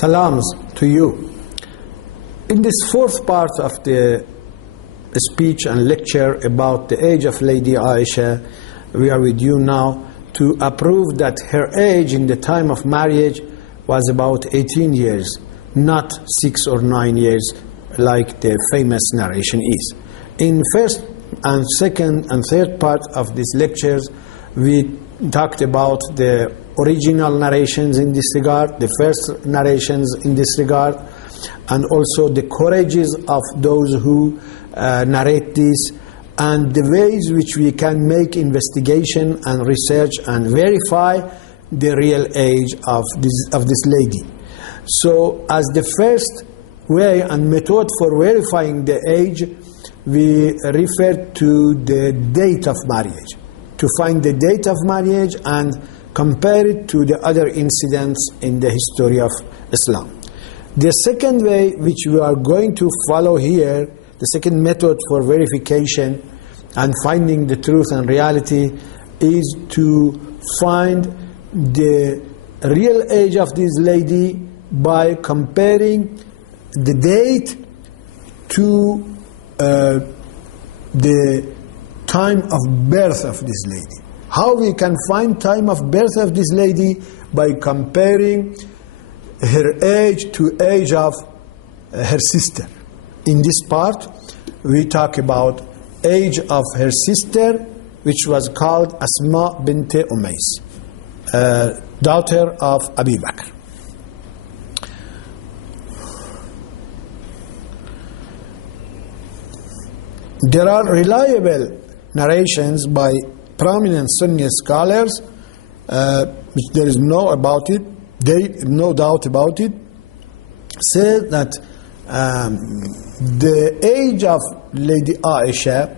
Salams to you. In this fourth part of the speech and lecture about the age of Lady Ayesha, we are with you now to approve that her age in the time of marriage was about 18 years, not 6 or 9 years like the famous narration is. In first and second and third part of these lectures, we talked about the original narrations in this regard, the first narrations in this regard, and also the courages of those who narrate this, and the ways which we can make investigation and research and verify the real age of this lady. So as the first way and method for verifying the age, we refer to the date of marriage, to find the date of marriage and compare it to the other incidents in the history of Islam. The second way which we are going to follow here, the second method for verification and finding the truth and reality, is to find the real age of this lady by comparing the date to the time of birth of this lady. How we can find time of birth of this lady? By comparing her age to age of her sister. In this part, we talk about age of her sister, which was called Asma bint Umays, daughter of Abu Bakr. There are reliable narrations by prominent Sunni scholars, which there is no doubt about it, say that the age of Lady Ayesha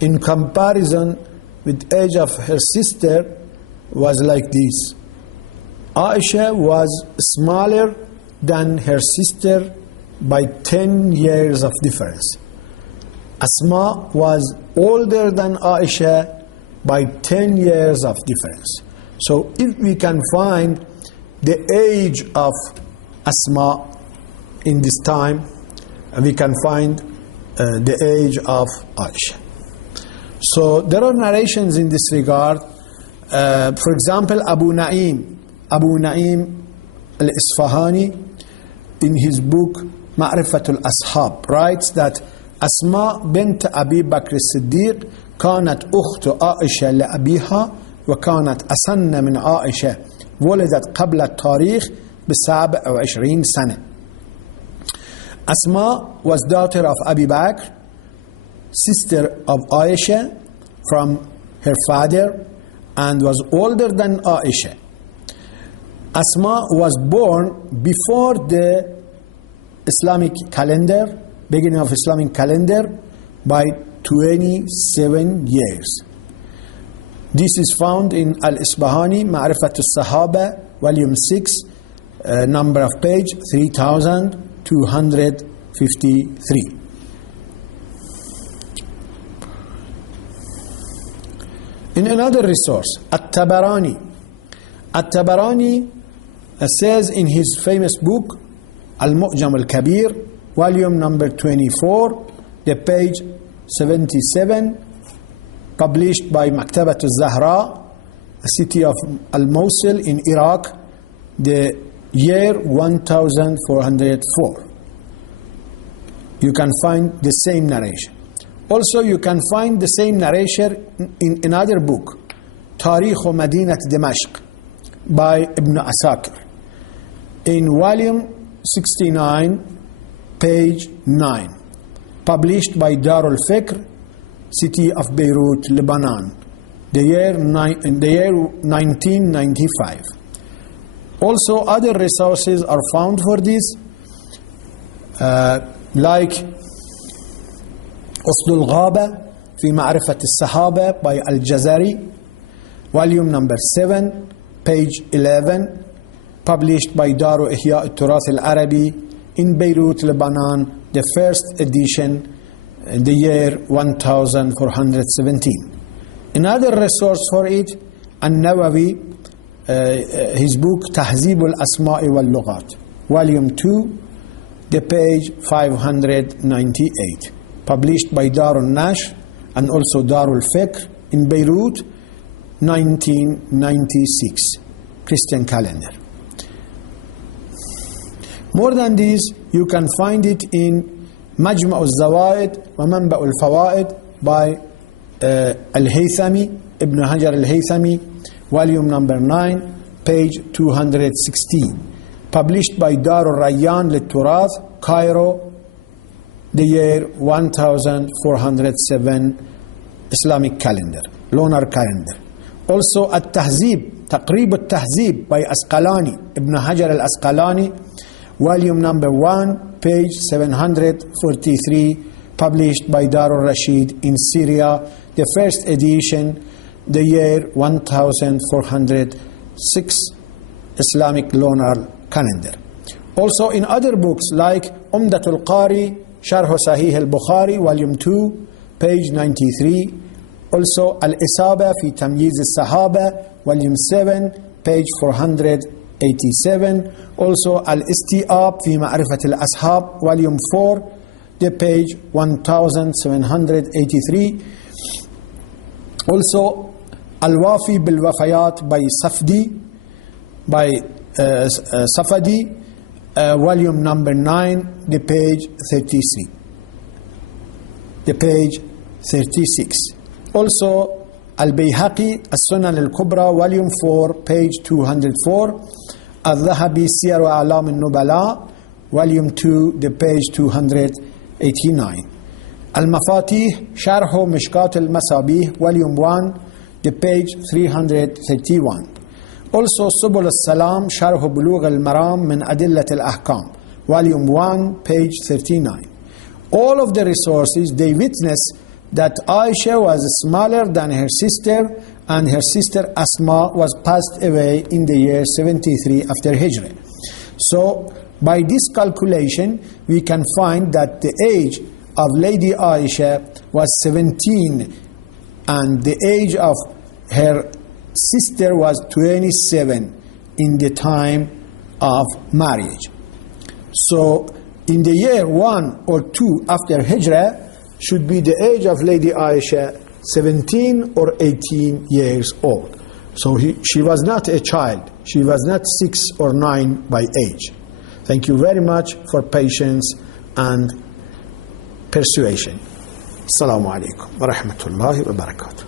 in comparison with age of her sister was like this. Ayesha was smaller than her sister by 10 years of difference. Asma was older than Ayesha by 10 years of difference. So if we can find the age of Asma in this time, we can find the age of Ayesha. So there are narrations in this regard. For example, Abu Naim al-Isfahani, in his book Ma'rifatul Ashab, writes that Asma bint Abi Bakr as-Siddiq كانت أخت عائشة لأبيها وكانت أسن من عائشة ولدت قبل التاريخ ب27 سنة. Asma was daughter of Abu Bakr, sister of Ayesha from her father, and was older than Ayesha. Asma was born before the Islamic calendar, beginning of Islamic calendar, by 27 years. This is found in Al-Isbahani, Ma'rifat al-Sahaba, volume 6, number of page 3253. In another resource, At-Tabarani says in his famous book, Al-Mu'jam al-Kabir, volume number 24, the page 77, published by Maktabat al-Zahra, the city of Al-Mosul in Iraq, the year 1404. You can find the same narration. Also, you can find the same narration in another book, Tarikh Madinat Dimashq, by Ibn Asakir, in volume 69, page 9, published by Darul Fikr, city of Beirut, Lebanon, in the year 1995. Also, other resources are found for this, like أصل الغابة في معرفة الصحابة by Al-Jazari, volume number 7, page 11, published by Daru Ihya al-Turath al-Arabi in Beirut, Lebanon, the first edition in the year 1417. Another resource for it, An-Nawawi, his book تهذيب الأسماء واللغات, volume 2, the page 598, published by Darul Nash and also Darul Fiqh in Beirut, 1996, Christian calendar. More than this, you can find it in Majma' al-Zawaid wa Manba' al-Fawaid by Al-Haythami, Ibn Hajar al-Haythami, volume number 9, page 216, published by Darul Rayyan Lit-Turath, Cairo, the year 1407 Islamic calendar, lunar calendar. Also At-Tahzib, Taqrib al-Tahzib by Asqalani, Ibn Hajar al-Asqalani, volume number 1, page 743, published by Darul Rashid in Syria, the first edition, the year 1406 Islamic lunar calendar. Also in other books like Umdatul Qari, Sharh Sahih al-Bukhari, volume 2, page 93. Also Al-Isaba fi Tamyiz al-Sahaba, volume 7, page 487. Also Al-Isti'ab fi Ma'rifat al-Ashab, volume 4, the page 1783. Also Al-Wafi bil-Wafayat by Safdi, Safadi, volume number 9, the page 33, the page 36. Also Al-Bayhaqi, As-Sunan al-Kubra, volume 4, page 204. Al-Dhahabi, Siyar wa A'lam al-Nubala, volume 2, the page 289. Al-Mafatih, Sharh Mishkat al-Masabih, volume 1, the page 331. Also Subul al-Salam, Sharh Bulugh al-Maram min Adillat al-Ahkam, volume 1, page 39. All of the resources, they witness that Ayesha was smaller than her sister, and her sister Asma was passed away in the year 73 after Hijrah. So by this calculation, we can find that the age of Lady Ayesha was 17, and the age of her sister was 27 in the time of marriage. So in the year 1 or 2 after Hijrah should be the age of Lady Ayesha 17 or 18 years old. So she was not a child. She was not 6 or 9 by age. Thank you very much for patience and persuasion. Assalamu alaikum wa rahmatullahi wa barakatuh.